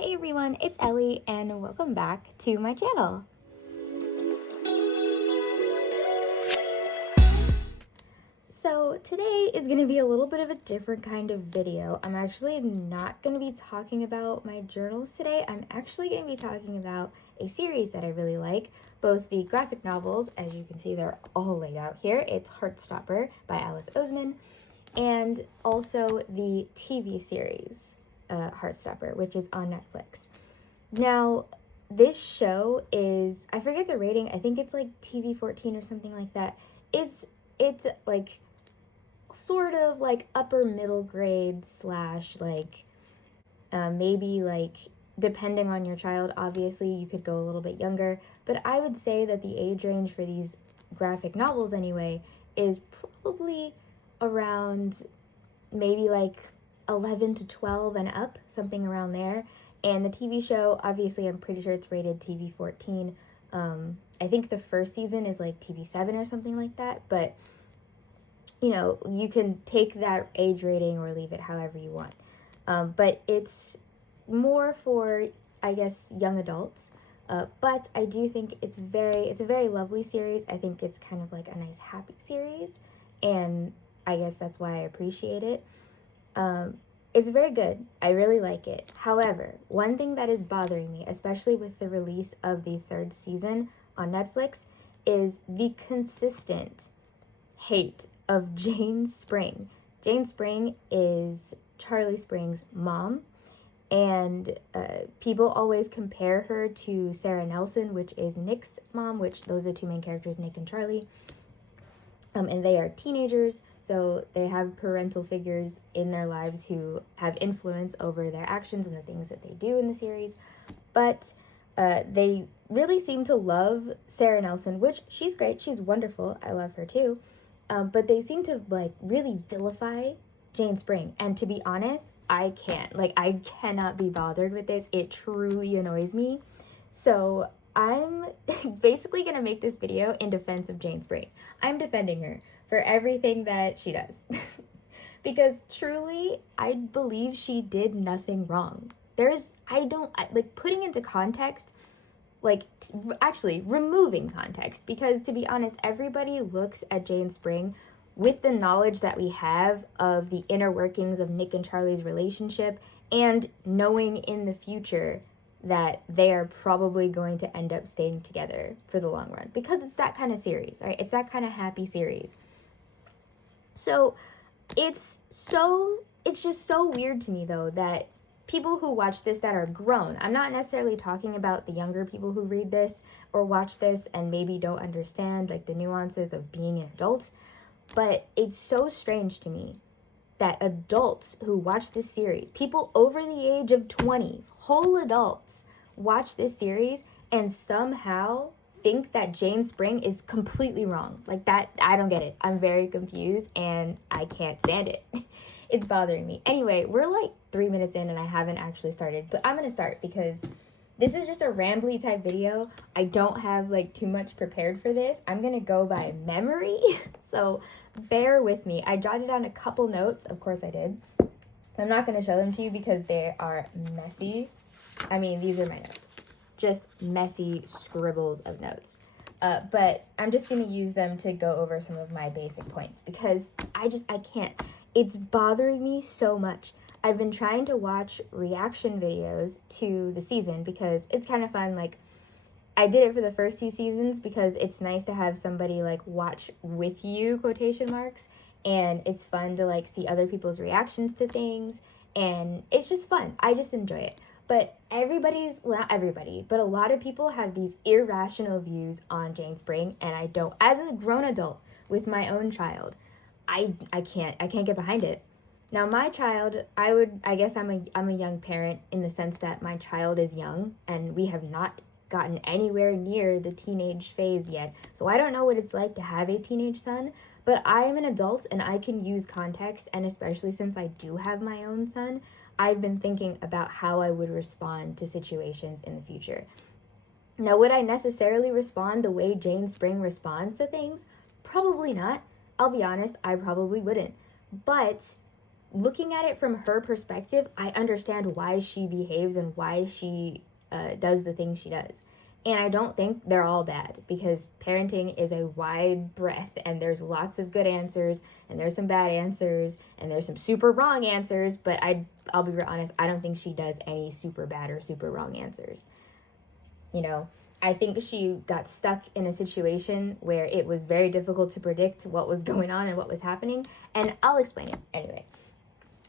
Hey everyone, it's Ellie and welcome back to my channel. So today is going to be a little bit of a different kind of video. I'm actually not going to be talking about my journals today. I'm actually going to be talking about a series that I really like, both the graphic novels, as you can see they're all laid out here. It's Heartstopper by Alice Oseman, and also the TV series Heartstopper, which is on Netflix. Now, this show is, I forget the rating, I think it's like TV 14 or something like that. It's like sort of like upper middle grade slash like maybe like depending on your child, obviously you could go a little bit younger, but I would say that the age range for these graphic novels anyway is probably around maybe like 11 to 12 and up, something around there. And the TV show, obviously I'm pretty sure it's rated TV 14. I think the first season is like TV 7 or something like that, but you know, you can take that age rating or leave it however you want. But it's more for, I guess, young adults. But I do think it's a very lovely series. I think it's kind of like a nice happy series, and I guess that's why I appreciate it. It's very good. I really like it. However, one thing that is bothering me, especially with the release of the third season on Netflix, is the consistent hate of Jane Spring. Jane Spring is Charlie Spring's mom, and people always compare her to Sarah Nelson, which is Nick's mom, which those are the two main characters, Nick and Charlie. And they are teenagers, so they have parental figures in their lives who have influence over their actions and the things that they do in the series. But they really seem to love Sarah Nelson, which she's great, she's wonderful, I love her too. But they seem to like really vilify Jane Spring. And to be honest, I can't. Like, I cannot be bothered with this. It truly annoys me. So I'm basically going to make this video in defense of Jane Spring. I'm defending her for everything that she does. Because truly, I believe she did nothing wrong. Putting into context, actually removing context, because to be honest, everybody looks at Jane Spring with the knowledge that we have of the inner workings of Nick and Charlie's relationship, and knowing in the future that they are probably going to end up staying together for the long run, because it's that kind of series, right? It's that kind of happy series. So it's just so weird to me though that people who watch this that are grown, I'm not necessarily talking about the younger people who read this or watch this and maybe don't understand like the nuances of being an adult, but it's so strange to me that adults who watch this series, people over the age of 20, whole adults, watch this series and somehow think that Jane Spring is completely wrong. Like that, I don't get it. I'm very confused and I can't stand it. It's bothering me. Anyway, we're like 3 minutes in and I haven't actually started, but I'm gonna start because this is just a rambly type video. I don't have like too much prepared for this. I'm gonna go by memory, so bear with me. I jotted down a couple notes, of course I did. I'm not gonna show them to you because they are messy. I mean, these are my notes. Just messy scribbles of notes. But I'm just gonna use them to go over some of my basic points because I can't. It's bothering me so much. I've been trying to watch reaction videos to the season because it's kind of fun. Like, I did it for the first 2 seasons because it's nice to have somebody like watch with you, quotation marks, and it's fun to like see other people's reactions to things, and it's just fun. I just enjoy it. But not everybody, but a lot of people have these irrational views on Jane Spring, and I don't. As a grown adult with my own child, I can't get behind it. Now, my child, I guess I'm a young parent in the sense that my child is young and we have not gotten anywhere near the teenage phase yet. So I don't know what it's like to have a teenage son, but I am an adult and I can use context, and especially since I do have my own son, I've been thinking about how I would respond to situations in the future. Now, would I necessarily respond the way Jane Spring responds to things? Probably not. I'll be honest, I probably wouldn't. But looking at it from her perspective, I understand why she behaves and why she does the things she does. And I don't think they're all bad, because parenting is a wide breadth, and there's lots of good answers, and there's some bad answers, and there's some super wrong answers, but I'll be real honest, I don't think she does any super bad or super wrong answers. You know, I think she got stuck in a situation where it was very difficult to predict what was going on and what was happening, and I'll explain it anyway.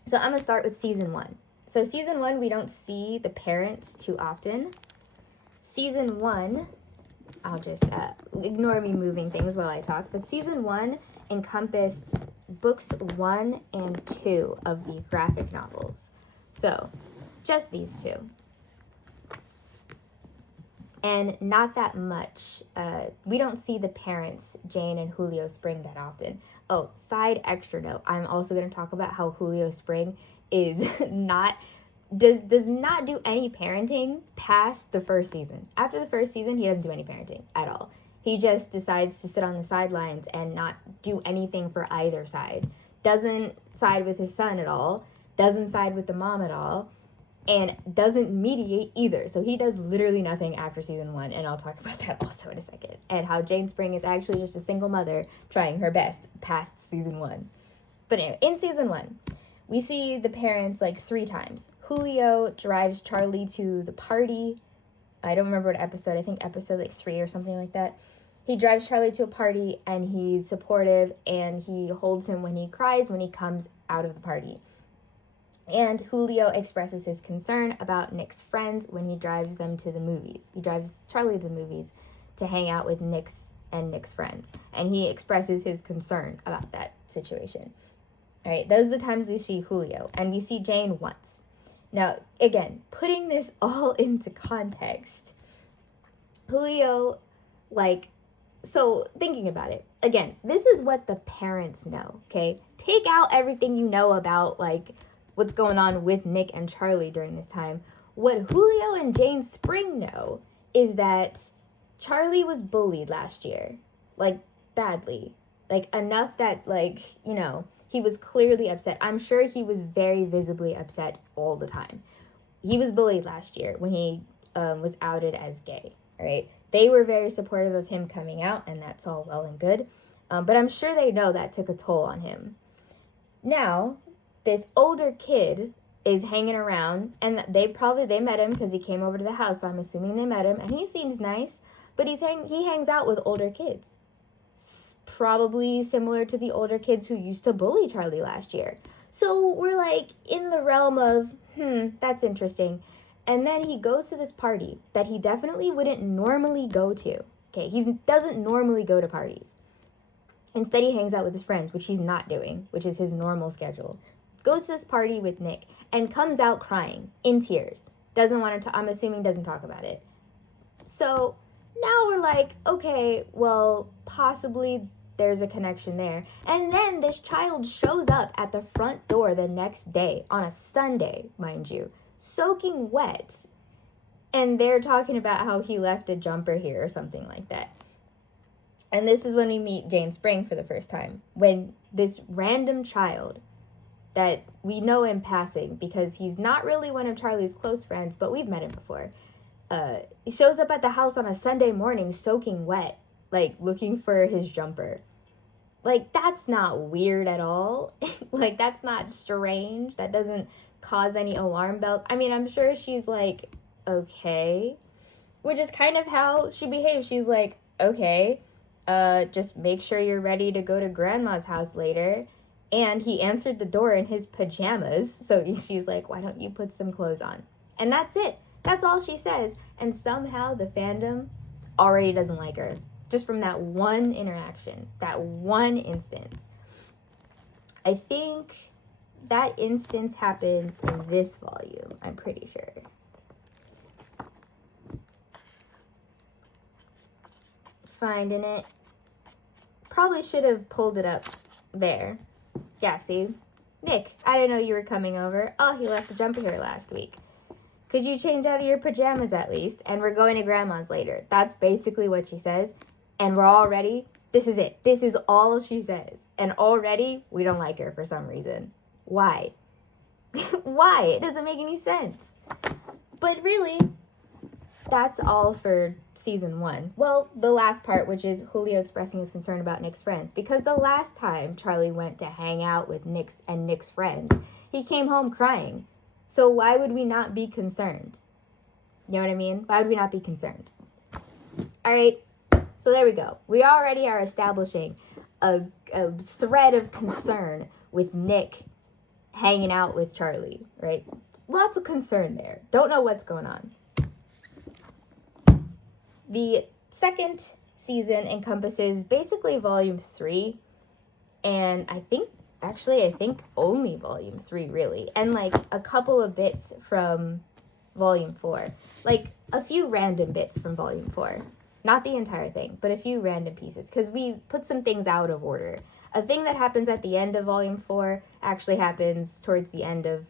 So I'm going to start with season 1. So season 1, we don't see the parents too often. Season 1, I'll just ignore me moving things while I talk, but season 1 encompassed books 1 and 2 of the graphic novels. So, just these two. And not that much. We don't see the parents, Jane and Julio Spring, that often. Oh, side extra note, I'm also going to talk about how Julio Spring is does not do any parenting past the first season. After the first season, he doesn't do any parenting at all. He just decides to sit on the sidelines and not do anything for either side. Doesn't side with his son at all. Doesn't side with the mom at all. And doesn't mediate either. So he does literally nothing after season 1. And I'll talk about that also in a second. And how Jane Spring is actually just a single mother trying her best past season 1. But anyway, in season 1, we see the parents like 3 times. Julio drives Charlie to the party. I don't remember what episode. I think episode like 3 or something like that. He drives Charlie to a party, and he's supportive, and he holds him when he cries when he comes out of the party. And Julio expresses his concern about Nick's friends when he drives them to the movies. He drives Charlie to the movies to hang out with Nick's friends. And he expresses his concern about that situation. All right, those are the times we see Julio. And we see Jane once. Now, again, putting this all into context, Julio, so thinking about it, again, this is what the parents know, okay? Take out everything you know about, what's going on with Nick and Charlie during this time. What Julio and Jane Spring know is that Charlie was bullied last year, badly, enough that, he was clearly upset. I'm sure he was very visibly upset all the time. He was bullied last year when he was outed as gay, all right? They were very supportive of him coming out, and that's all well and good. But I'm sure they know that took a toll on him. Now, this older kid is hanging around, and they met him because he came over to the house, so I'm assuming they met him, and he seems nice, but he hangs out with older kids. Probably similar to the older kids who used to bully Charlie last year. So we're in the realm of, that's interesting. And then he goes to this party that he definitely wouldn't normally go to. Okay, he doesn't normally go to parties. Instead, he hangs out with his friends, which he's not doing, which is his normal schedule. Goes to this party with Nick and comes out crying, in tears. Doesn't want to, I'm assuming doesn't talk about it. So now we're okay, well, possibly there's a connection there. And then this child shows up at the front door the next day, on a Sunday, mind you, soaking wet. And they're talking about how he left a jumper here or something like that. And this is when we meet Jane Spring for the first time. When this random child that we know in passing, because he's not really one of Charlie's close friends, but we've met him before, he shows up at the house on a Sunday morning soaking wet, looking for his jumper. That's not weird at all. That's not strange. That doesn't cause any alarm bells. I mean, I'm sure she's okay, which is kind of how she behaves. She's okay, just make sure you're ready to go to grandma's house later. And he answered the door in his pajamas. So she's why don't you put some clothes on? And that's it. That's all she says. And somehow the fandom already doesn't like her. Just from that one interaction, that one instance. I think that instance happens in this volume, I'm pretty sure. Finding it. Probably should have pulled it up there. Yeah, see? Nick, I didn't know you were coming over. Oh, he left a jumper here last week. Could you change out of your pajamas at least? And we're going to grandma's later. That's basically what she says. And we're already, this is it. This is all she says. And already, we don't like her for some reason. Why? Why? It doesn't make any sense. But really, that's all for season 1. Well, the last part, which is Julio expressing his concern about Nick's friends. Because the last time Charlie went to hang out with Nick's friends, he came home crying. So why would we not be concerned? You know what I mean? Why would we not be concerned? All right, so there we go. We already are establishing a thread of concern with Nick hanging out with Charlie, right? Lots of concern there. Don't know what's going on. The second season encompasses basically volume 3, and I think only volume 3 really, and like a couple of bits from volume 4, like a few random bits from volume 4, not the entire thing, but a few random pieces, because we put some things out of order. A thing that happens at the end of volume 4 actually happens towards the end of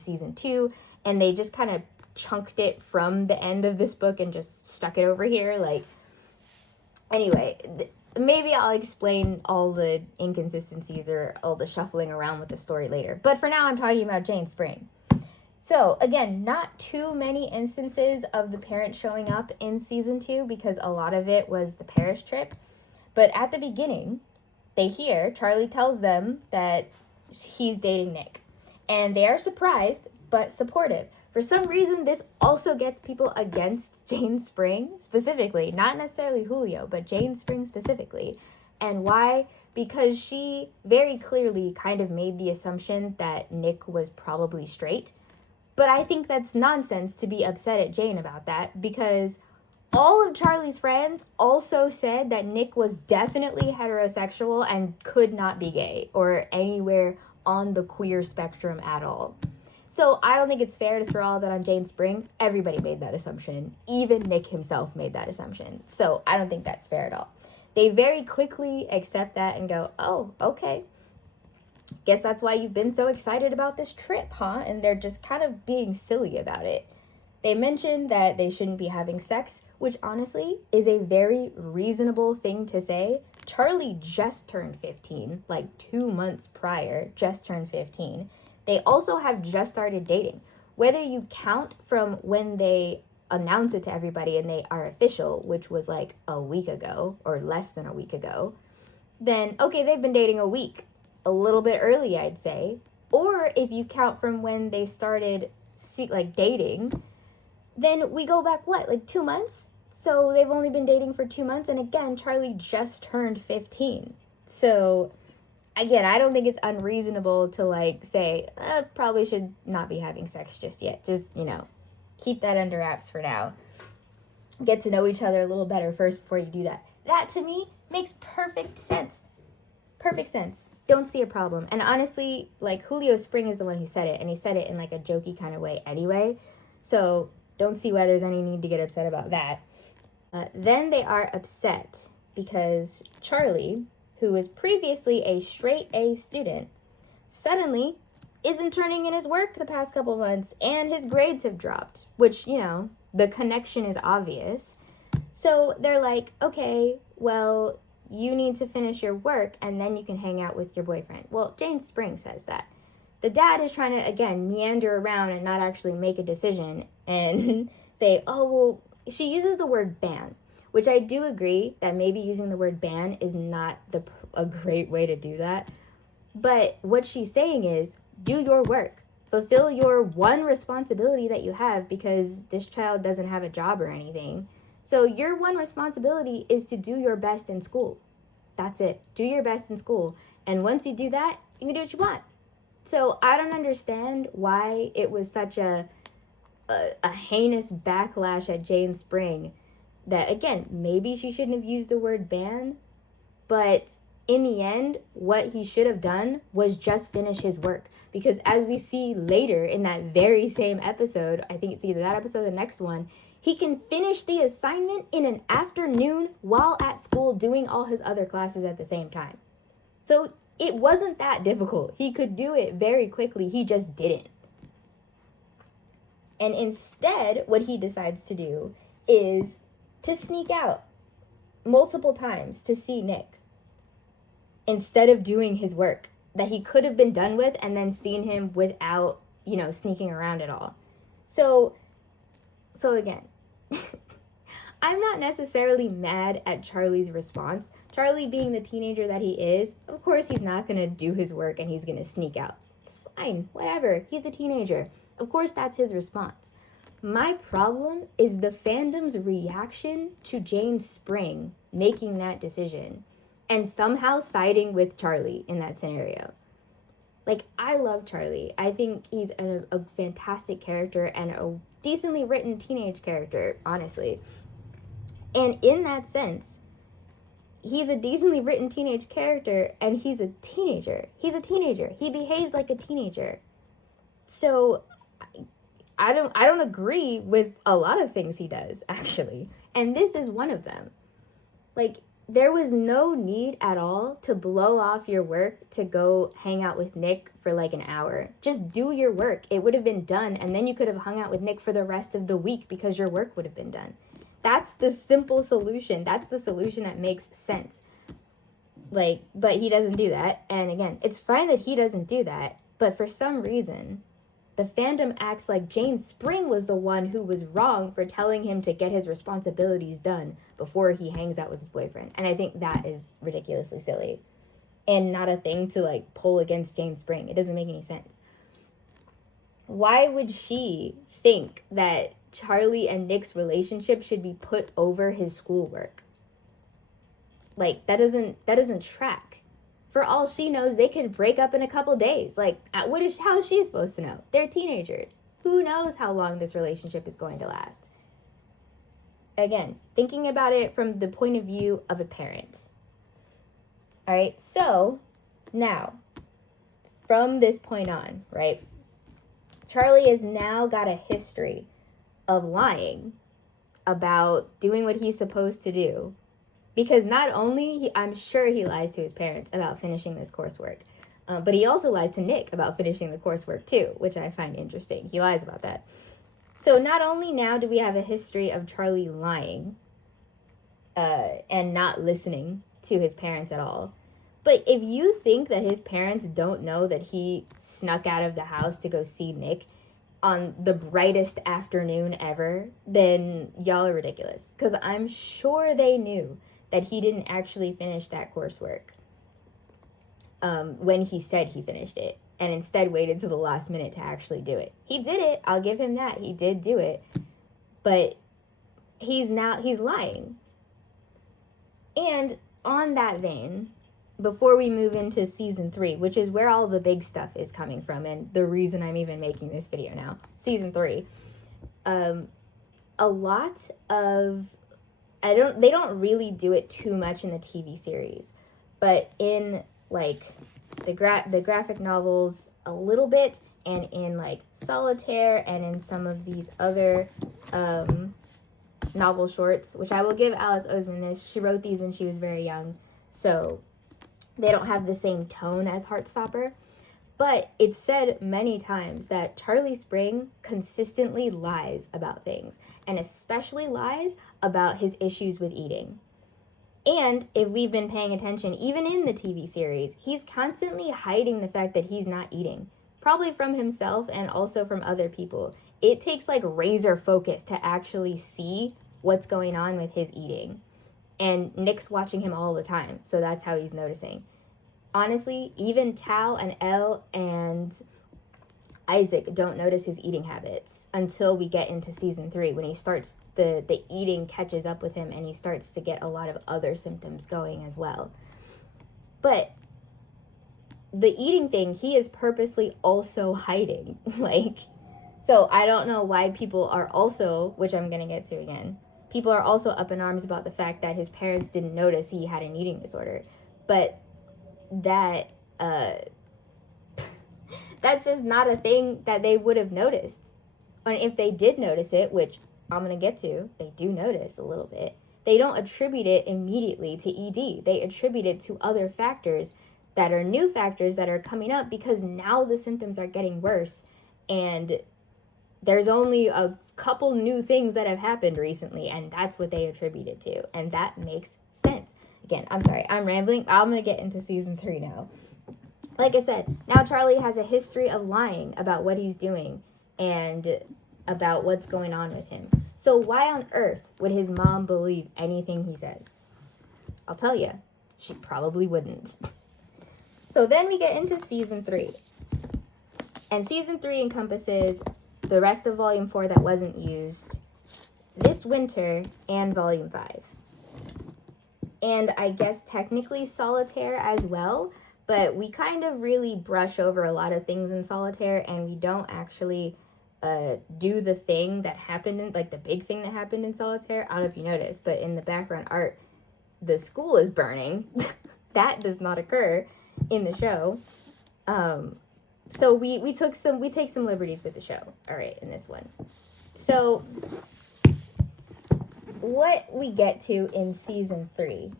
season 2, and they just kind of chunked it from the end of this book and just stuck it over here. Like, anyway, maybe I'll explain all the inconsistencies or all the shuffling around with the story later. But for now, I'm talking about Jane Spring. So, again, not too many instances of the parents showing up in season 2 because a lot of it was the Paris trip. But at the beginning, they hear Charlie tells them that he's dating Nick. And they are surprised, but supportive. For some reason, this also gets people against Jane Spring specifically. Not necessarily Julio, but Jane Spring specifically. And why? Because she very clearly kind of made the assumption that Nick was probably straight. But I think that's nonsense to be upset at Jane about that, because all of Charlie's friends also said that Nick was definitely heterosexual and could not be gay or anywhere on the queer spectrum at all. So I don't think it's fair to throw all that on Jane Spring. Everybody made that assumption. Even Nick himself made that assumption. So I don't think that's fair at all. They very quickly accept that and go, oh, okay. Guess that's why you've been so excited about this trip, huh? And they're just kind of being silly about it. They mentioned that they shouldn't be having sex, which honestly is a very reasonable thing to say. Charlie just turned 15, like 2 months prior, just turned 15. They also have just started dating. Whether you count from when they announce it to everybody and they are official, which was like a week ago or less than a week ago, then okay, they've been dating a week, a little bit early, I'd say. Or if you count from when they started dating, then we go back, what, 2 months? So they've only been dating for 2 months. And again, Charlie just turned 15. So again, I don't think it's unreasonable to say, probably should not be having sex just yet. Just, keep that under wraps for now. Get to know each other a little better first before you do that. That to me makes perfect sense. Perfect sense. Don't see a problem. And honestly, Julio Spring is the one who said it, and he said it in a jokey kind of way anyway. So don't see why there's any need to get upset about that. Then they are upset because Charlie, who was previously a straight A student, suddenly isn't turning in his work the past couple months, and his grades have dropped, which, the connection is obvious. So they're like, okay, well, you need to finish your work, and then you can hang out with your boyfriend. Well, Jane Spring says that. The dad is trying to, again, meander around and not actually make a decision and say, oh, well, she uses the word ban, which I do agree that maybe using the word ban is not a great way to do that. But what she's saying is, do your work. Fulfill your one responsibility that you have, because this child doesn't have a job or anything. So your one responsibility is to do your best in school. That's it. Do your best in school. And once you do that, you can do what you want. So I don't understand why it was such a heinous backlash at Jane Spring that, again, maybe she shouldn't have used the word ban, but in the end, what he should have done was just finish his work. Because as we see later in that very same episode, I think it's either that episode or the next one, he can finish the assignment in an afternoon while at school doing all his other classes at the same time. So it wasn't that difficult. He could do it very quickly. He just didn't. And instead, what he decides to do is to sneak out multiple times to see Nick instead of doing his work. that he could have been done with and then seen him without, sneaking around at all. So again, I'm not necessarily mad at Charlie's response. Charlie, being the teenager that he is, of course he's not going to do his work and he's going to sneak out. It's fine, whatever. He's a teenager. Of course that's his response. My problem is the fandom's reaction to Jane Spring making that decision and somehow siding with Charlie in that scenario. Like, I love Charlie. I think he's a fantastic character and a decently written teenage character, honestly. And in that sense, he's a decently written teenage character and he's a teenager. He's a teenager. He behaves like a teenager. So I don't agree with a lot of things he does, actually. And this is one of them. Like, there was no need at all to blow off your work to go hang out with Nick for like an hour. Just do your work. It would have been done, and then you could have hung out with Nick for the rest of the week because your work would have been done. That's the simple solution. That's the solution that makes sense. Like, but he doesn't do that. And again, it's fine that he doesn't do that, but for some reason, the fandom acts like Jane Spring was the one who was wrong for telling him to get his responsibilities done before he hangs out with his boyfriend. And I think that is ridiculously silly and not a thing to like pull against Jane Spring. It doesn't make any sense. Why would she think that Charlie and Nick's relationship should be put over his schoolwork? Like, that doesn't track. For all she knows, they could break up in a couple days. Like, how is she supposed to know? They're teenagers. Who knows how long this relationship is going to last? Again, thinking about it from the point of view of a parent. All right, so now, from this point on, right, Charlie has now got a history of lying about doing what he's supposed to do. Because not only, I'm sure he lies to his parents about finishing this coursework, but he also lies to Nick about finishing the coursework too, which I find interesting. He lies about that. So not only now do we have a history of Charlie lying and not listening to his parents at all, but if you think that his parents don't know that he snuck out of the house to go see Nick on the brightest afternoon ever, then y'all are ridiculous. Because I'm sure they knew that he didn't actually finish that coursework when he said he finished it, and instead waited till the last minute to actually do it. He did it. I'll give him that. He did do it. But he's lying. And on that vein, before we move into season 3, which is where all the big stuff is coming from, and the reason I'm even making this video now, season 3, a lot of, they don't really do it too much in the TV series, but in like the graphic novels a little bit, and in like Solitaire, and in some of these other novel shorts, which I will give Alice Oseman this. She wrote these when she was very young, so they don't have the same tone as Heartstopper. But it's said many times that Charlie Spring consistently lies about things, and especially lies about his issues with eating. And if we've been paying attention, even in the TV series, he's constantly hiding the fact that he's not eating, probably from himself and also from other people. It takes like razor focus to actually see what's going on with his eating. And Nick's watching him all the time, so that's how he's noticing. Honestly, even Tao and Elle and Isaac don't notice his eating habits until we get into season 3, when he starts, the eating catches up with him and he starts to get a lot of other symptoms going as well. But the eating thing, he is purposely also hiding. So I don't know why people are also, which I'm going to get to again, people are also up in arms about the fact that his parents didn't notice he had an eating disorder. But that that's just not a thing that they would have noticed. And if they did notice it, which I'm going to get to, they do notice a little bit, they don't attribute it immediately to ED. They attribute it to other factors that are new factors that are coming up, because now the symptoms are getting worse and there's only a couple new things that have happened recently, and that's what they attribute it to. And that makes sense. Again, I'm sorry, I'm rambling. I'm going to get into season 3 now. like I said, now Charlie has a history of lying about what he's doing and about what's going on with him. So why on earth would his mom believe anything he says? I'll tell you, she probably wouldn't. So then we get into season 3. And season 3 encompasses the rest of volume 4 that wasn't used, this winter, and volume 5. And I guess technically Solitaire as well, but we kind of really brush over a lot of things in Solitaire, and we don't actually do the thing that happened in, like the big thing that happened in Solitaire. I don't know if you noticed, but in the background art, the school is burning. That does not occur in the show. So we take some liberties with the show. All right, in this one. So what we get to in season 3.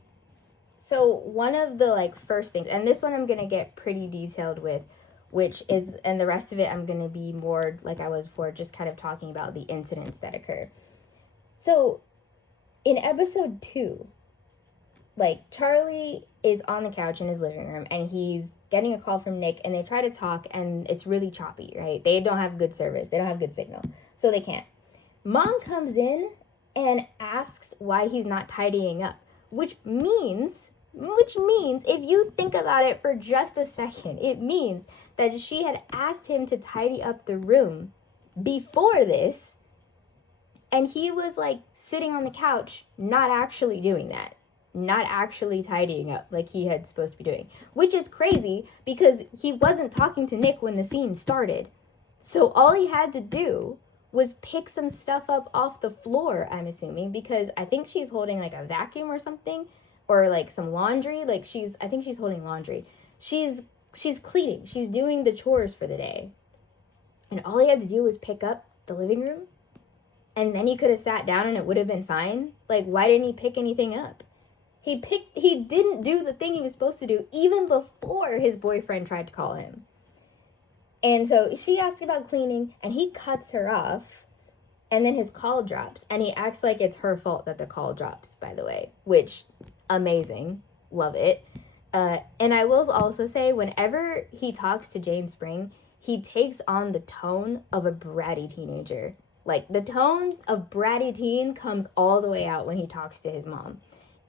So one of the like first things, and this one I'm gonna get pretty detailed with, which is, and the rest of it I'm gonna be more like I was before, just kind of talking about the incidents that occur. So in episode 2, like Charlie is on the couch in his living room and he's getting a call from Nick, and they try to talk and it's really choppy, right? They don't have good service. They don't have good signal. So they can't. Mom comes in and asks why he's not tidying up, which means if you think about it for just a second, it means that she had asked him to tidy up the room before this, and he was like sitting on the couch, not actually doing that. Not actually tidying up like he had supposed to be doing, which is crazy because he wasn't talking to Nick when the scene started. So all he had to do was pick some stuff up off the floor, I'm assuming, because I think she's holding like a vacuum or something, or like some laundry. Like I think she's holding laundry. She's cleaning. She's doing the chores for the day. And all he had to do was pick up the living room, and then he could have sat down and it would have been fine. Like, why didn't he pick anything up? He didn't do the thing he was supposed to do even before his boyfriend tried to call him. And so she asked about cleaning, and he cuts her off, and then his call drops, and he acts like it's her fault that the call drops, by the way, which, amazing. Love it. And I will also say, whenever he talks to Jane Spring, he takes on the tone of a bratty teenager. Like, the tone of bratty teen comes all the way out when he talks to his mom.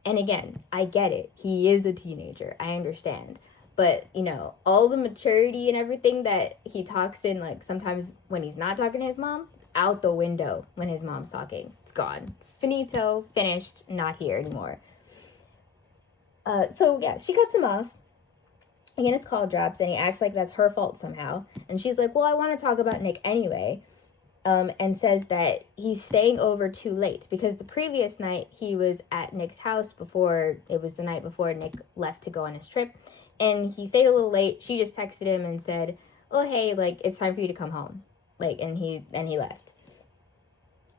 And again, I get it. He is a teenager. I understand. But, you know, all the maturity and everything that he talks in, like, sometimes when he's not talking to his mom, out the window when his mom's talking. It's gone. Finito, finished, not here anymore. So, yeah, she cuts him off. Again, his call drops, and he acts like that's her fault somehow. And she's like, well, I want to talk about Nick anyway. And says that he's staying over too late because the previous night he was at Nick's house before, it was the night before Nick left to go on his trip, and he stayed a little late. She just texted him and said, oh, hey, like, it's time for you to come home. Like, and he left.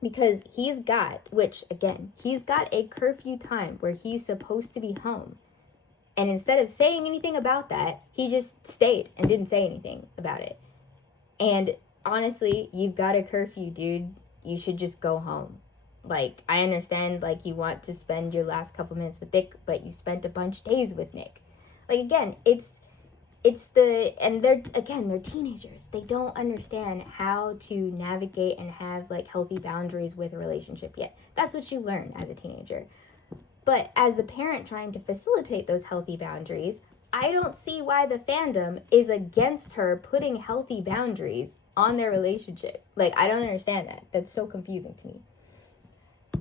Because he's got a curfew time where he's supposed to be home. And instead of saying anything about that, he just stayed and didn't say anything about it. And honestly, you've got a curfew, dude. You should just go home. Like, I understand, like, you want to spend your last couple minutes with Nick, but you spent a bunch of days with Nick. Like, again, they're teenagers. They don't understand how to navigate and have, like, healthy boundaries with a relationship yet. That's what you learn as a teenager. But as the parent trying to facilitate those healthy boundaries, I don't see why the fandom is against her putting healthy boundaries on their relationship. Like, I don't understand that. That's so confusing to me.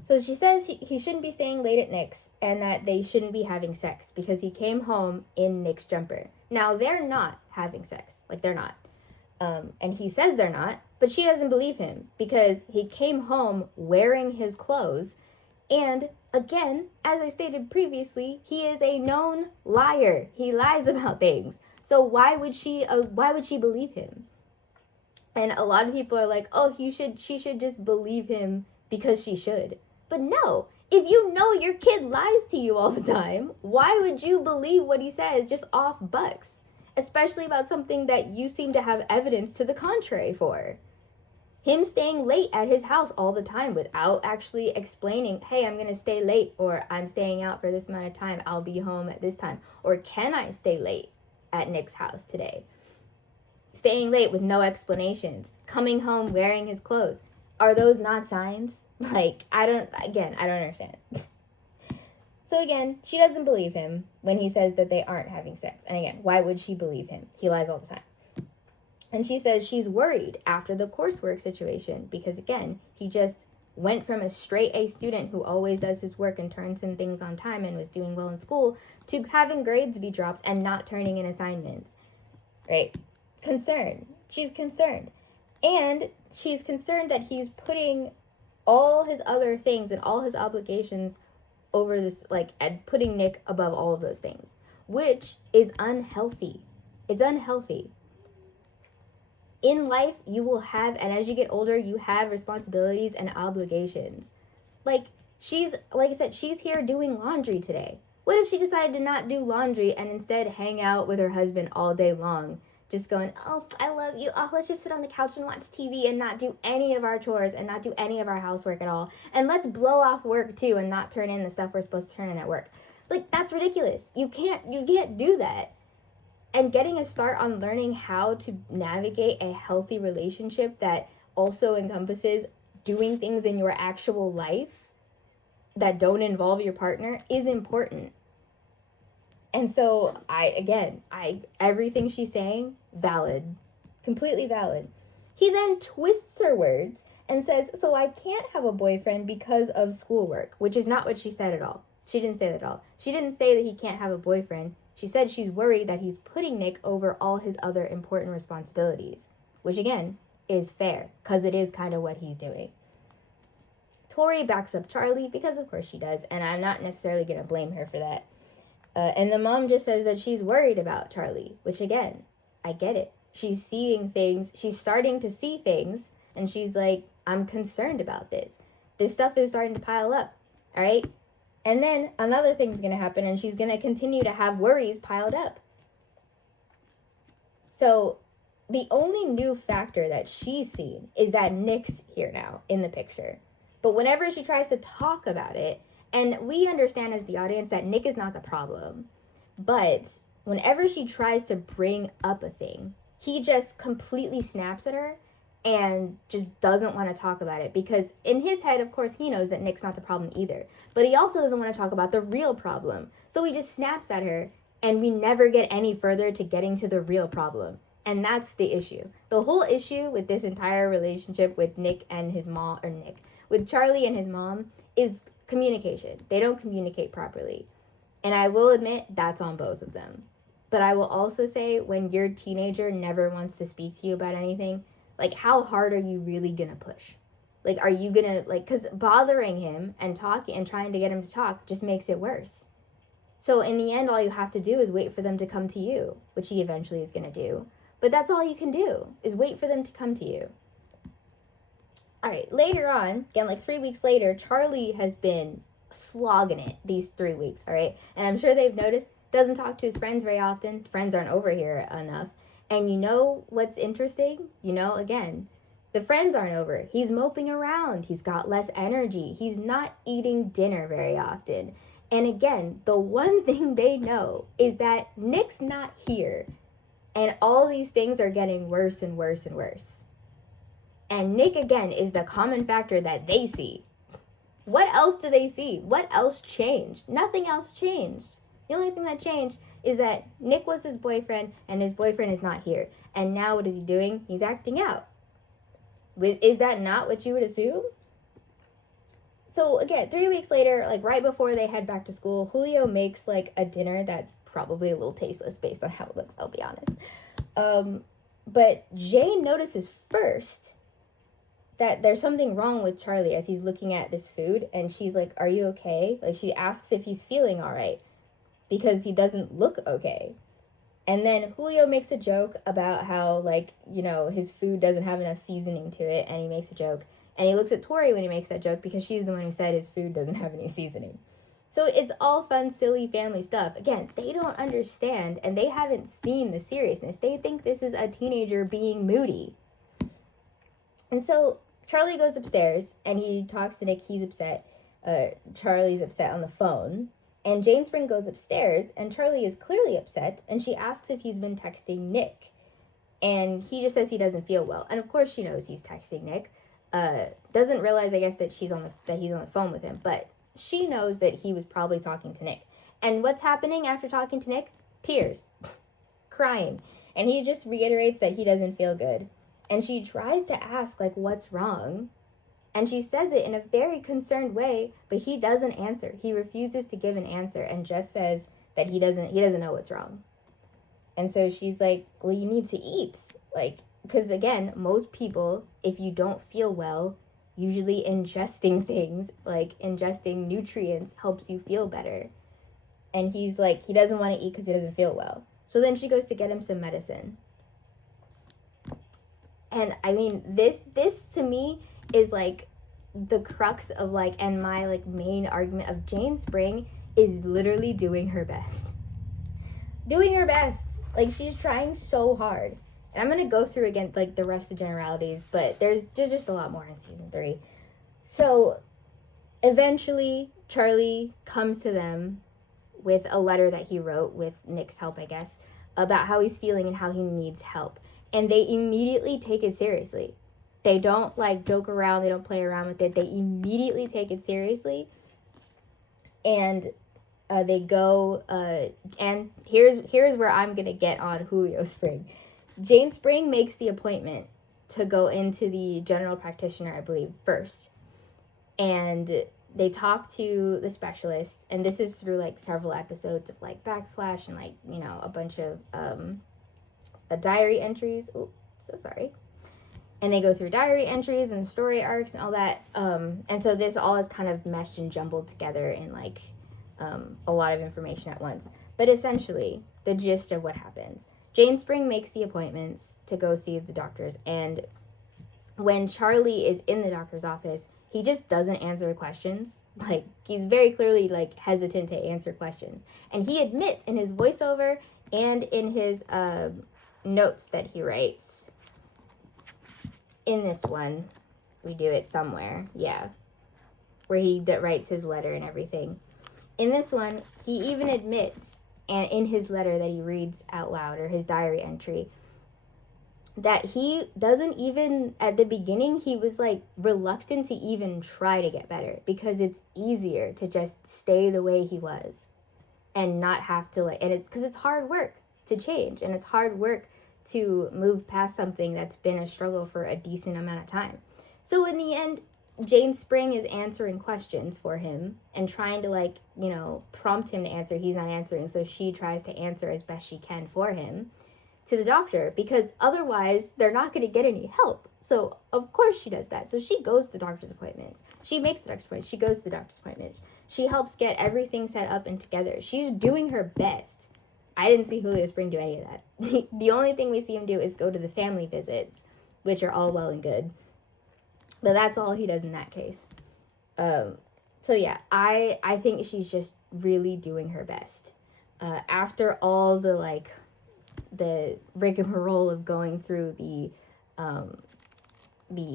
So she says he shouldn't be staying late at Nick's and that they shouldn't be having sex because he came home in Nick's jumper. Now, they're not having sex. Like, they're not. And he says they're not, but she doesn't believe him because he came home wearing his clothes. And again, as I stated previously, he is a known liar. He lies about things. So why would she believe him? And a lot of people are like, oh, she should just believe him because she should. But no, if you know your kid lies to you all the time, why would you believe what he says just off bucks? Especially about something that you seem to have evidence to the contrary for. Him staying late at his house all the time without actually explaining, hey, I'm going to stay late, or I'm staying out for this amount of time, I'll be home at this time, or can I stay late? at Nick's house today. Staying late with no explanations. Coming home wearing his clothes. Are those not signs? Like, I don't understand. So again, she doesn't believe him when he says that they aren't having sex. And again, why would she believe him? He lies all the time. And she says she's worried after the coursework situation because, again, he just went from a straight A student who always does his work and turns in things on time and was doing well in school to having grades be dropped and not turning in assignments, right? Concerned. She's concerned. And she's concerned that he's putting all his other things and all his obligations over this, like, and putting Nick above all of those things, which is unhealthy. It's unhealthy. In life, you will have, and as you get older, you have responsibilities and obligations. Like I said, she's here doing laundry today. What if she decided to not do laundry and instead hang out with her husband all day long? Just going, oh, I love you. Oh, let's just sit on the couch and watch TV and not do any of our chores and not do any of our housework at all. And let's blow off work too and not turn in the stuff we're supposed to turn in at work. Like, that's ridiculous. You can't do that. And getting a start on learning how to navigate a healthy relationship that also encompasses doing things in your actual life that don't involve your partner is important. And so everything she's saying, valid, completely valid. He then twists her words and says, so I can't have a boyfriend because of schoolwork, which is not what she said at all. She didn't say that at all. She didn't say that he can't have a boyfriend. She said she's worried that he's putting Nick over all his other important responsibilities, which again is fair because it is kind of what he's doing. Tori backs up Charlie because of course she does, and I'm not necessarily going to blame her for that. And the mom just says that she's worried about Charlie, which again, I get it. She's seeing things, she's starting to see things, and she's like, I'm concerned about this. This stuff is starting to pile up, all right? And then another thing's going to happen, and she's going to continue to have worries piled up. So the only new factor that she's seen is that Nick's here now in the picture. But whenever she tries to talk about it, and we understand as the audience that Nick is not the problem, but whenever she tries to bring up a thing, he just completely snaps at her and just doesn't want to talk about it because in his head, of course, he knows that Nick's not the problem either, but he also doesn't want to talk about the real problem. So he just snaps at her and we never get any further to getting to the real problem. And that's the issue. The whole issue with this entire relationship with Nick and his mom, or Nick, with Charlie and his mom is communication. They don't communicate properly. And I will admit that's on both of them. But I will also say when your teenager never wants to speak to you about anything, like how hard are you really gonna push? Like, are you gonna, like, because bothering him and talking and trying to get him to talk just makes it worse. So in the end, all you have to do is wait for them to come to you, which he eventually is gonna do. But that's all you can do, is wait for them to come to you. All right, later on, again, like 3 weeks later, Charlie has been slogging it these 3 weeks, all right? And I'm sure they've noticed, doesn't talk to his friends very often. Friends aren't over here enough. And you know what's interesting? You know, again, the friends aren't over. He's moping around. He's got less energy. He's not eating dinner very often. And again, the one thing they know is that Nick's not here. And all these things are getting worse and worse and worse. And Nick, again, is the common factor that they see. What else do they see? What else changed? Nothing else changed. The only thing that changed is that Nick was his boyfriend and his boyfriend is not here. And now what is he doing? He's acting out. Is that not what you would assume? So again, 3 weeks later, like right before they head back to school, Julio makes like a dinner that's probably a little tasteless based on how it looks, I'll be honest. But Jane notices first that there's something wrong with Charlie as he's looking at this food, and she's like, are you okay? Like, she asks if he's feeling all right because he doesn't look okay. And then Julio makes a joke about how, like, you know, his food doesn't have enough seasoning to it, and he makes a joke. And he looks at Tori when he makes that joke because she's the one who said his food doesn't have any seasoning. So it's all fun, silly family stuff. Again, they don't understand, and they haven't seen the seriousness. They think this is a teenager being moody. And so Charlie goes upstairs, and he talks to Nick. He's upset. Charlie's upset on the phone. And Jane Spring goes upstairs, and Charlie is clearly upset, and she asks if he's been texting Nick. And he just says he doesn't feel well. And of course she knows he's texting Nick. Doesn't realize, I guess, that he's on the phone with him. But she knows that he was probably talking to Nick. And what's happening after talking to Nick? Tears. Crying. And he just reiterates that he doesn't feel good. And she tries to ask, like, what's wrong? And she says it in a very concerned way, but he doesn't answer. He refuses to give an answer and just says that he doesn't know what's wrong. And so she's like, well, you need to eat. Like, because again, most people, if you don't feel well, usually ingesting things, like ingesting nutrients, helps you feel better. And he's like, he doesn't want to eat because he doesn't feel well. So then she goes to get him some medicine. And I mean, this to me is like the crux of like, and my like main argument of Jane Spring is literally doing her best. Doing her best. Like, she's trying so hard. And I'm going to go through again, like, the rest of the generalities, but there's just a lot more in season 3. So, eventually, Charlie comes to them with a letter that he wrote with Nick's help, I guess, about how he's feeling and how he needs help. And they immediately take it seriously. They don't, like, joke around. They don't play around with it. They immediately take it seriously. And they go, and here's where I'm going to get on Julio Spring. Jane Spring makes the appointment to go into the general practitioner, I believe, first. And they talk to the specialist, and this is through, like, several episodes of, like, Backflash and, like, you know, a bunch of diary entries. Oh, so sorry. And they go through diary entries and story arcs and all that. And so this all is kind of meshed and jumbled together in, like, a lot of information at once. But essentially, the gist of what happens. Jane Spring makes the appointments to go see the doctors, and when Charlie is in the doctor's office, he just doesn't answer questions. Like, he's very clearly, like, hesitant to answer questions. And he admits in his voiceover and in his notes that he writes. In this one, we do it somewhere, yeah, where he writes his letter and everything. In this one, he even admits, and in his letter that he reads out loud, or his diary entry, that he doesn't even, at the beginning, he was, like, reluctant to even try to get better, because it's easier to just stay the way he was, and not have to, like, and it's, because it's hard work to change, and it's hard work to move past something that's been a struggle for a decent amount of time. So in the end, Jane Spring is answering questions for him and trying to, like, you know, prompt him to answer. He's not answering, so she tries to answer as best she can for him to the doctor, because otherwise they're not going to get any help. So of course she does that. So she goes to the doctor's appointments. She makes the doctor's appointments. She goes to the doctor's appointments. She helps get everything set up and together. She's doing her best. I didn't see Julio Spring do any of that. The only thing we see him do is go to the family visits, which are all well and good. But that's all he does in that case. So yeah, I think she's just really doing her best. After all the, like, the rigmarole of going through the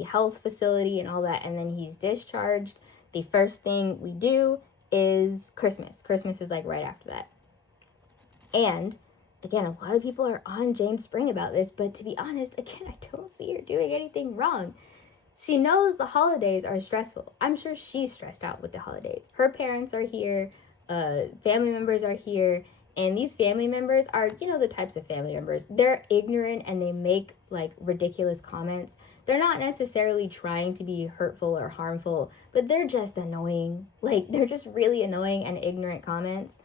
health facility and all that, and then he's discharged, the first thing we do is Christmas. Christmas is, like, right after that. And again, a lot of people are on Jane Spring about this, but to be honest, again, I don't see her doing anything wrong. She knows the holidays are stressful. I'm sure she's stressed out with the holidays. Her parents are here, family members are here, and these family members are, you know, the types of family members. They're ignorant and they make, like, ridiculous comments. They're not necessarily trying to be hurtful or harmful, but they're just annoying. Like, they're just really annoying and ignorant comments.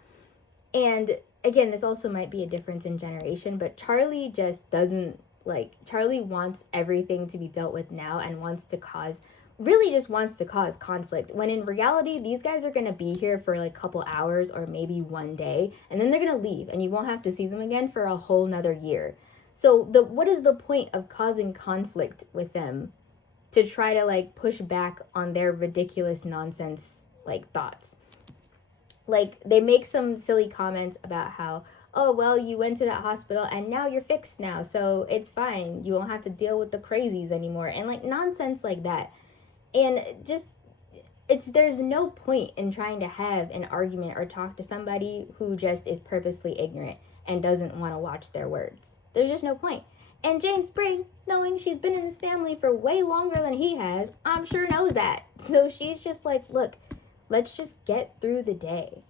And again, this also might be a difference in generation, but Charlie just doesn't, like, Charlie wants everything to be dealt with now and wants to cause conflict, when in reality, these guys are going to be here for, like, a couple hours or maybe one day, and then they're going to leave, and you won't have to see them again for a whole nother year. So what is the point of causing conflict with them to try to, like, push back on their ridiculous nonsense, like, thoughts? Like, they make some silly comments about how, oh, well, you went to that hospital and now you're fixed now, so it's fine. You won't have to deal with the crazies anymore. And, like, nonsense like that. And just, there's no point in trying to have an argument or talk to somebody who just is purposely ignorant and doesn't want to watch their words. There's just no point. And Jane Spring, knowing she's been in this family for way longer than he has, I'm sure knows that. So she's just like, look, let's just get through the day.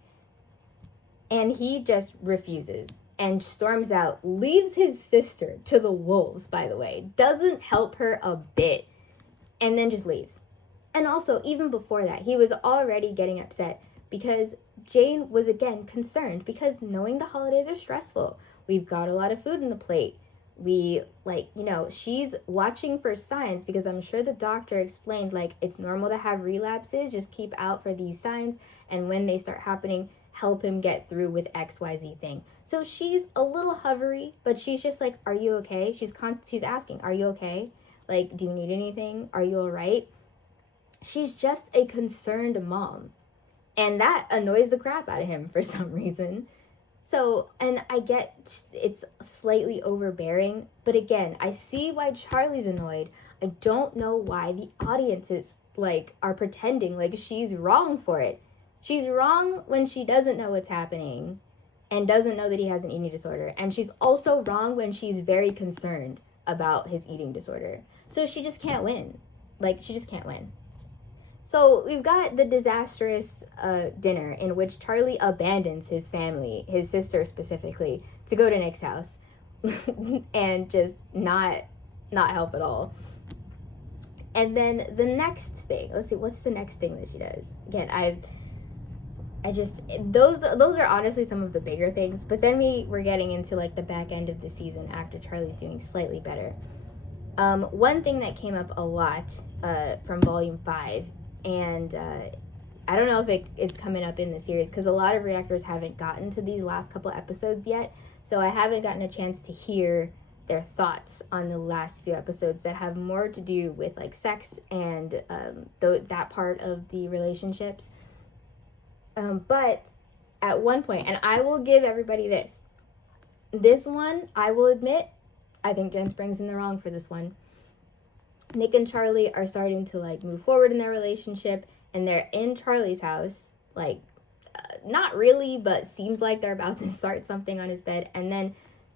And he just refuses and storms out, leaves his sister to the wolves, by the way, doesn't help her a bit, and then just leaves. And also, even before that, he was already getting upset because Jane was again concerned because knowing the holidays are stressful. We've got a lot of food on the plate. She's watching for signs because I'm sure the doctor explained, like, it's normal to have relapses, just keep out for these signs, and when they start happening, help him get through with XYZ thing. So she's a little hovery, but she's just like, are you okay? She's asking, are you okay? Like, do you need anything? Are you all right? She's just a concerned mom. And that annoys the crap out of him for some reason. So, and I get it's slightly overbearing, but again, I see why Charlie's annoyed. I don't know why the audiences, like, are pretending like she's wrong for it. She's wrong when she doesn't know what's happening and doesn't know that he has an eating disorder. And she's also wrong when she's very concerned about his eating disorder. So she just can't win. She just can't win. So we've got the disastrous dinner in which Charlie abandons his family, his sister specifically, to go to Nick's house and just not help at all. And then the next thing, let's see, what's the next thing that she does? Again, those are honestly some of the bigger things, but then we're getting into like the back end of the season after Charlie's doing slightly better. One thing that came up a lot from Volume 5, and I don't know if it's coming up in the series because a lot of reactors haven't gotten to these last couple episodes yet, so I haven't gotten a chance to hear their thoughts on the last few episodes that have more to do with like sex and that part of the relationships. But at one point, and I will give everybody this one, I will admit, I think Jen Spring's in the wrong for this one. Nick and Charlie are starting to like move forward in their relationship, and they're in Charlie's house, not really, but seems like they're about to start something on his bed, and then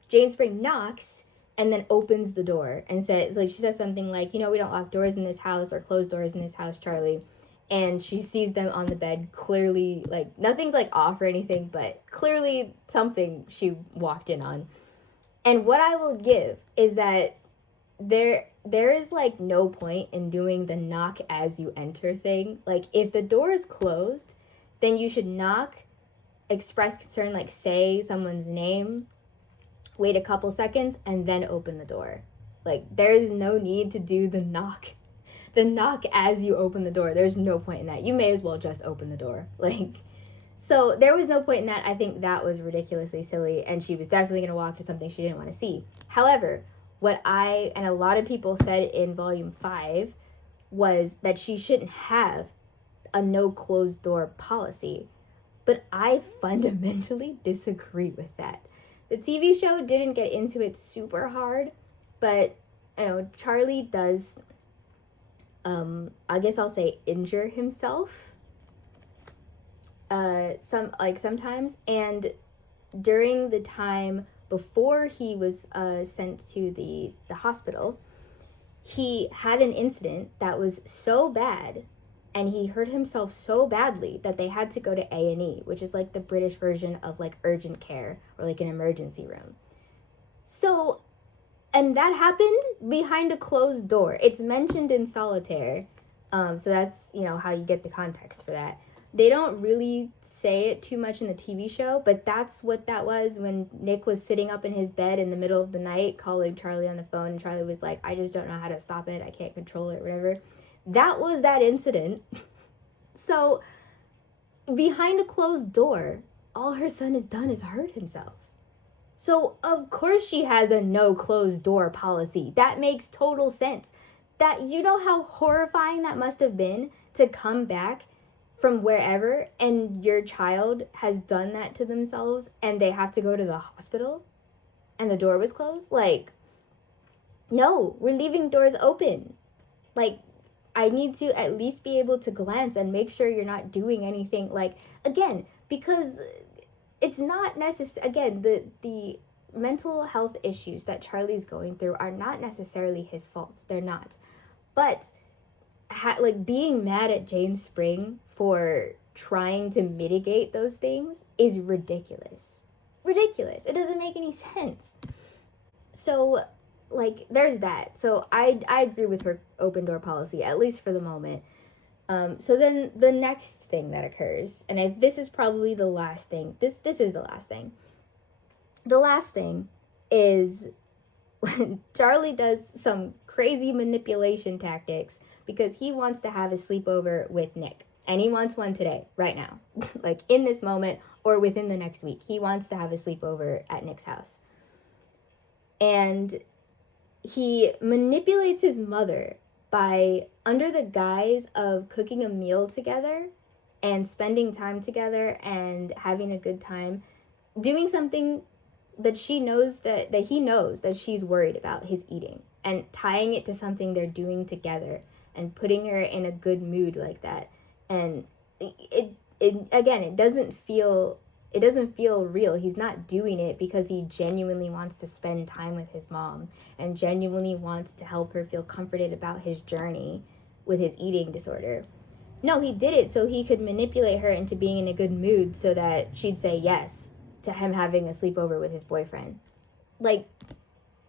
Jane Spring knocks and then opens the door and she says something like, we don't lock doors in this house or close doors in this house, Charlie. And she sees them on the bed, clearly, like, nothing's, like, off or anything, but clearly something she walked in on. And what I will give is that there is, like, no point in doing the knock as you enter thing. Like, if the door is closed, then you should knock, express concern, like, say someone's name, wait a couple seconds, and then open the door. Like, there's no need to do the knock as you open the door. There's no point in that. You may as well just open the door. So there was no point in that. I think that was ridiculously silly, and she was definitely going to walk to something she didn't want to see. However, what I and a lot of people said in Volume 5 was that she shouldn't have a no closed door policy. But I fundamentally disagree with that. The TV show didn't get into it super hard, but Charlie does I guess I'll say injure himself sometimes, and during the time before he was sent to the hospital, he had an incident that was so bad and he hurt himself so badly that they had to go to A&E, which is like the British version of like urgent care or like an emergency room. So, and that happened behind a closed door. It's mentioned in Solitaire. So that's, how you get the context for that. They don't really say it too much in the TV show, but that's what that was when Nick was sitting up in his bed in the middle of the night calling Charlie on the phone, and Charlie was like, I just don't know how to stop it. I can't control it, whatever. That was that incident. So behind a closed door, all her son has done is hurt himself. So, of course she has a no closed door policy. That makes total sense. That, you know how horrifying that must have been to come back from wherever and your child has done that to themselves and they have to go to the hospital and the door was closed? No, we're leaving doors open. I need to at least be able to glance and make sure you're not doing anything, like, again, because it's not necessary. Again, the mental health issues that Charlie's going through are not necessarily his fault. They're not. But like being mad at Jane Spring for trying to mitigate those things is ridiculous. Ridiculous. It doesn't make any sense. So like there's that. So I agree with her open door policy, at least for the moment. So then the next thing that occurs, and this is probably the last thing. This is the last thing. The last thing is when Charlie does some crazy manipulation tactics because he wants to have a sleepover with Nick. And he wants one today, right now. Like in this moment or within the next week. He wants to have a sleepover at Nick's house. And he manipulates his mother by, under the guise of cooking a meal together and spending time together and having a good time, doing something that she knows that he knows that she's worried about, his eating, and tying it to something they're doing together and putting her in a good mood like that. And it again, it doesn't feel real. He's not doing it because he genuinely wants to spend time with his mom and genuinely wants to help her feel comforted about his journey with his eating disorder. No, he did it so he could manipulate her into being in a good mood so that she'd say yes to him having a sleepover with his boyfriend. Like,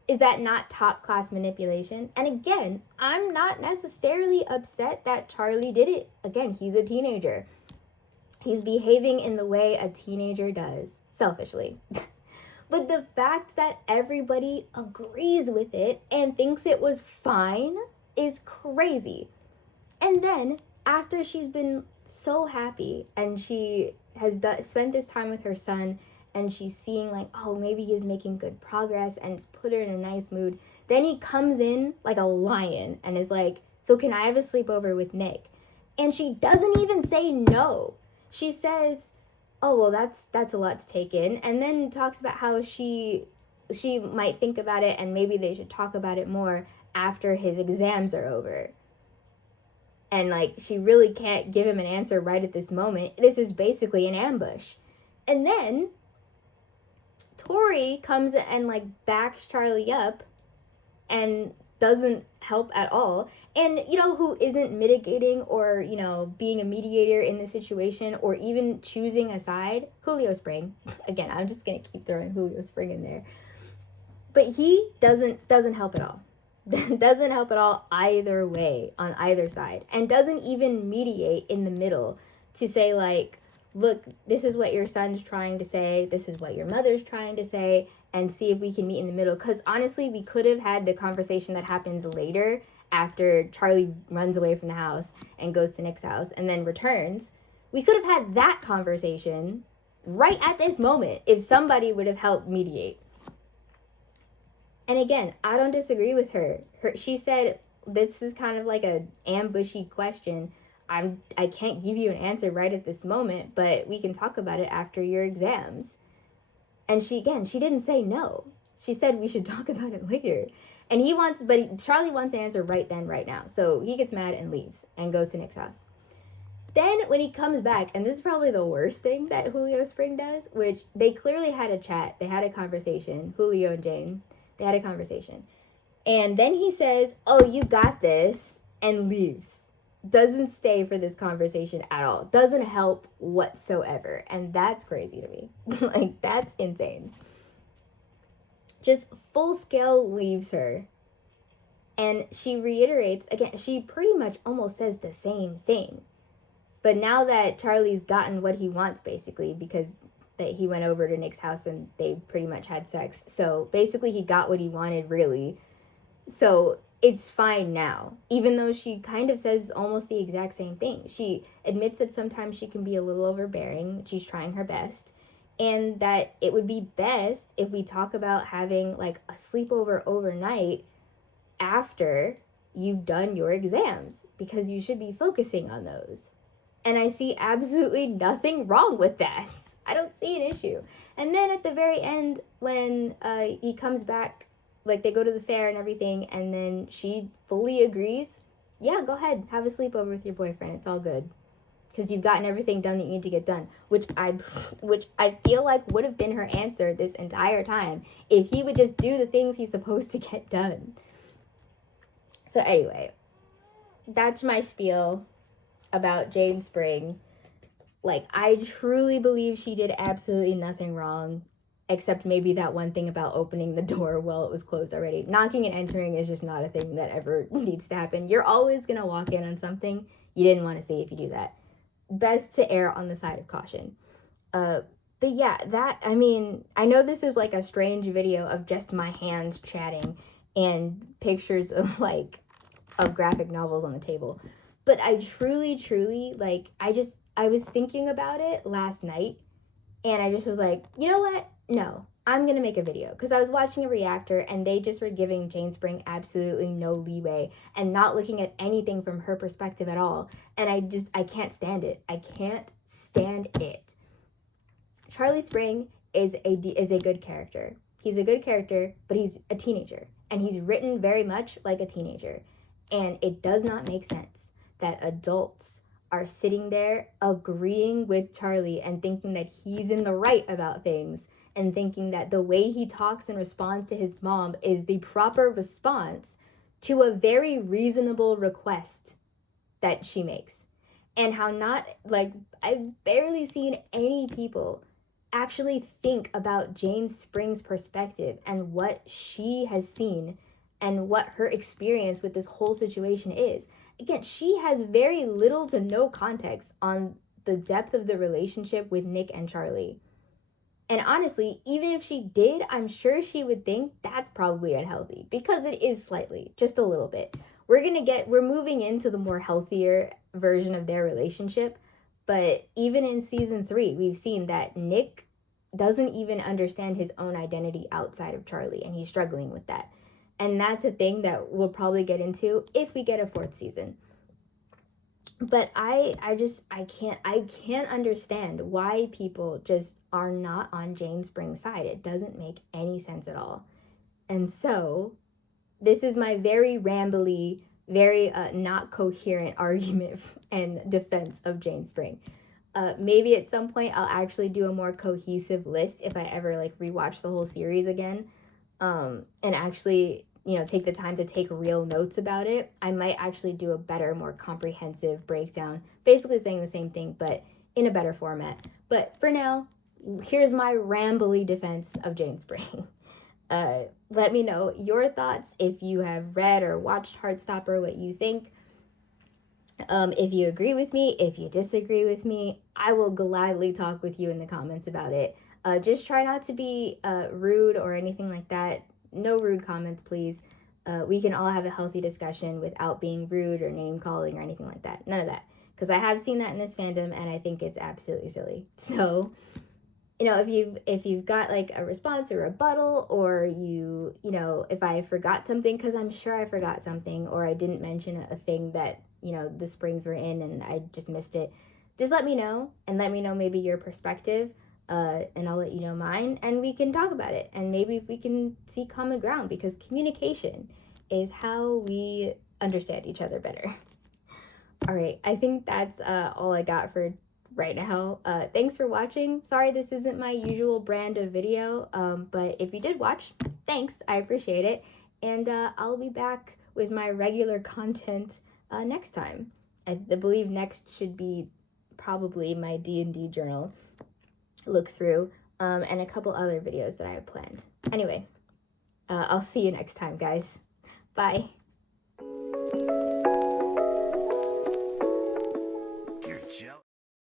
is that not top class manipulation? And again, I'm not necessarily upset that Charlie did it. Again, he's a teenager. He's behaving in the way a teenager does, selfishly. But the fact that everybody agrees with it and thinks it was fine is crazy. And then, after she's been so happy and she has spent this time with her son and she's seeing like, oh, maybe he's making good progress and it's put her in a nice mood, then he comes in like a lion and is like, so can I have a sleepover with Nick? And she doesn't even say no. She says, oh, well, that's a lot to take in, and then talks about how she might think about it and maybe they should talk about it more after his exams are over. And like, she really can't give him an answer right at this moment. This is basically an ambush. And then Tori comes and like backs Charlie up and doesn't help at all. And you know who isn't mitigating or, you know, being a mediator in the situation or even choosing a side? Julio Spring. Again, I'm just gonna keep throwing Julio Spring in there. But he doesn't help at all. Doesn't help at all either way on either side. And doesn't even mediate in the middle to say like, look, this is what your son's trying to say, this is what your mother's trying to say, and see if we can meet in the middle. Because honestly, we could have had the conversation that happens later after Charlie runs away from the house and goes to Nick's house and then returns. We could have had that conversation right at this moment if somebody would have helped mediate. And again, I don't disagree with her. She said, this is kind of like an ambushy question. I can't give you an answer right at this moment, but we can talk about it after your exams. And she didn't say no. She said we should talk about it later. And Charlie wants an answer right then, right now. So he gets mad and leaves and goes to Nick's house. Then when he comes back, and this is probably the worst thing that Julio Spring does, which they clearly had a chat. They had a conversation. Julio and Jane, they had a conversation. And then he says, oh, you got this, and leaves. Doesn't stay for this conversation at all. Doesn't help whatsoever. And that's crazy to me. Like, that's insane. Just full scale leaves her. And she reiterates, again, she pretty much almost says the same thing. But now that Charlie's gotten what he wants, basically, because that he went over to Nick's house and they pretty much had sex. So basically he got what he wanted, really. So it's fine now, even though she kind of says almost the exact same thing. She admits that sometimes she can be a little overbearing. She's trying her best. And that it would be best if we talk about having like a sleepover overnight after you've done your exams, because you should be focusing on those. And I see absolutely nothing wrong with that. I don't see an issue. And then at the very end, when he comes back, like they go to the fair and everything, and then she fully agrees yeah, go ahead, have a sleepover with your boyfriend. It's all good. Because you've gotten everything done that you need to get done, which I feel like would have been her answer this entire time if he would just do the things he's supposed to get done. So anyway, that's my spiel about Jane Spring. Like, I truly believe she did absolutely nothing wrong, except maybe that one thing about opening the door while it was closed already. Knocking and entering is just not a thing that ever needs to happen. You're always gonna walk in on something you didn't want to see if you do that. Best to err on the side of caution. But yeah, I mean, I know this is like a strange video of just my hands chatting and pictures of of graphic novels on the table. But I truly, like, I was thinking about it last night, and I just was like, you know what? No, I'm going to make a video. Because I was watching a reactor, and they just were giving Jane Spring absolutely no leeway and not looking at anything from her perspective at all. And I can't stand it. I can't stand it. Charlie Spring is a good character. He's a good character, but he's a teenager, and he's written very much like a teenager. And it does not make sense that adults are sitting there agreeing with Charlie and thinking that he's in the right about things and thinking that the way he talks and responds to his mom is the proper response to a very reasonable request that she makes. And how not, like, I've barely seen any people actually think about Jane Spring's perspective and what she has seen and what her experience with this whole situation is. Again, she has very little to no context on the depth of the relationship with Nick and Charlie. And honestly, even if she did, I'm sure she would think that's probably unhealthy, because it is slightly, just a little bit. We're moving into the more healthier version of their relationship, but even in season 3, we've seen that Nick doesn't even understand his own identity outside of Charlie, and he's struggling with that. And that's a thing that we'll probably get into if we get a 4th season. But I can't understand why people just are not on Jane Spring's side. It doesn't make any sense at all. And so this is my very rambly, very not coherent argument and defense of Jane Spring. Maybe at some point I'll actually do a more cohesive list if I ever like rewatch the whole series again, and actually, you know, take the time to take real notes about it. I might actually do a better, more comprehensive breakdown, basically saying the same thing, but in a better format. But for now, here's my rambly defense of Jane Spring. Let me know your thoughts if you have read or watched Heartstopper, what you think. If you agree with me, if you disagree with me, I will gladly talk with you in the comments about it. Just try not to be rude or anything like that. No rude comments, please. We can all have a healthy discussion without being rude or name calling or anything like that. None of that. Because I have seen that in this fandom, and I think it's absolutely silly. So, you know, if you've got like a response or a rebuttal, or you know, if I forgot something, because I'm sure I forgot something, or I didn't mention a thing that, you know, the Springs were in and I just missed it, just let me know, and let me know maybe your perspective, and I'll let you know mine, and we can talk about it, and maybe we can see common ground, because communication is how we understand each other better. All right, I think that's all I got for right now. Thanks for watching. Sorry this isn't my usual brand of video, but if you did watch, thanks, I appreciate it, and I'll be back with my regular content next time. I believe next should be probably my D&D journal look through, and a couple other videos that I have planned. Anyway, I'll see you next time, guys. Bye. You're jealous.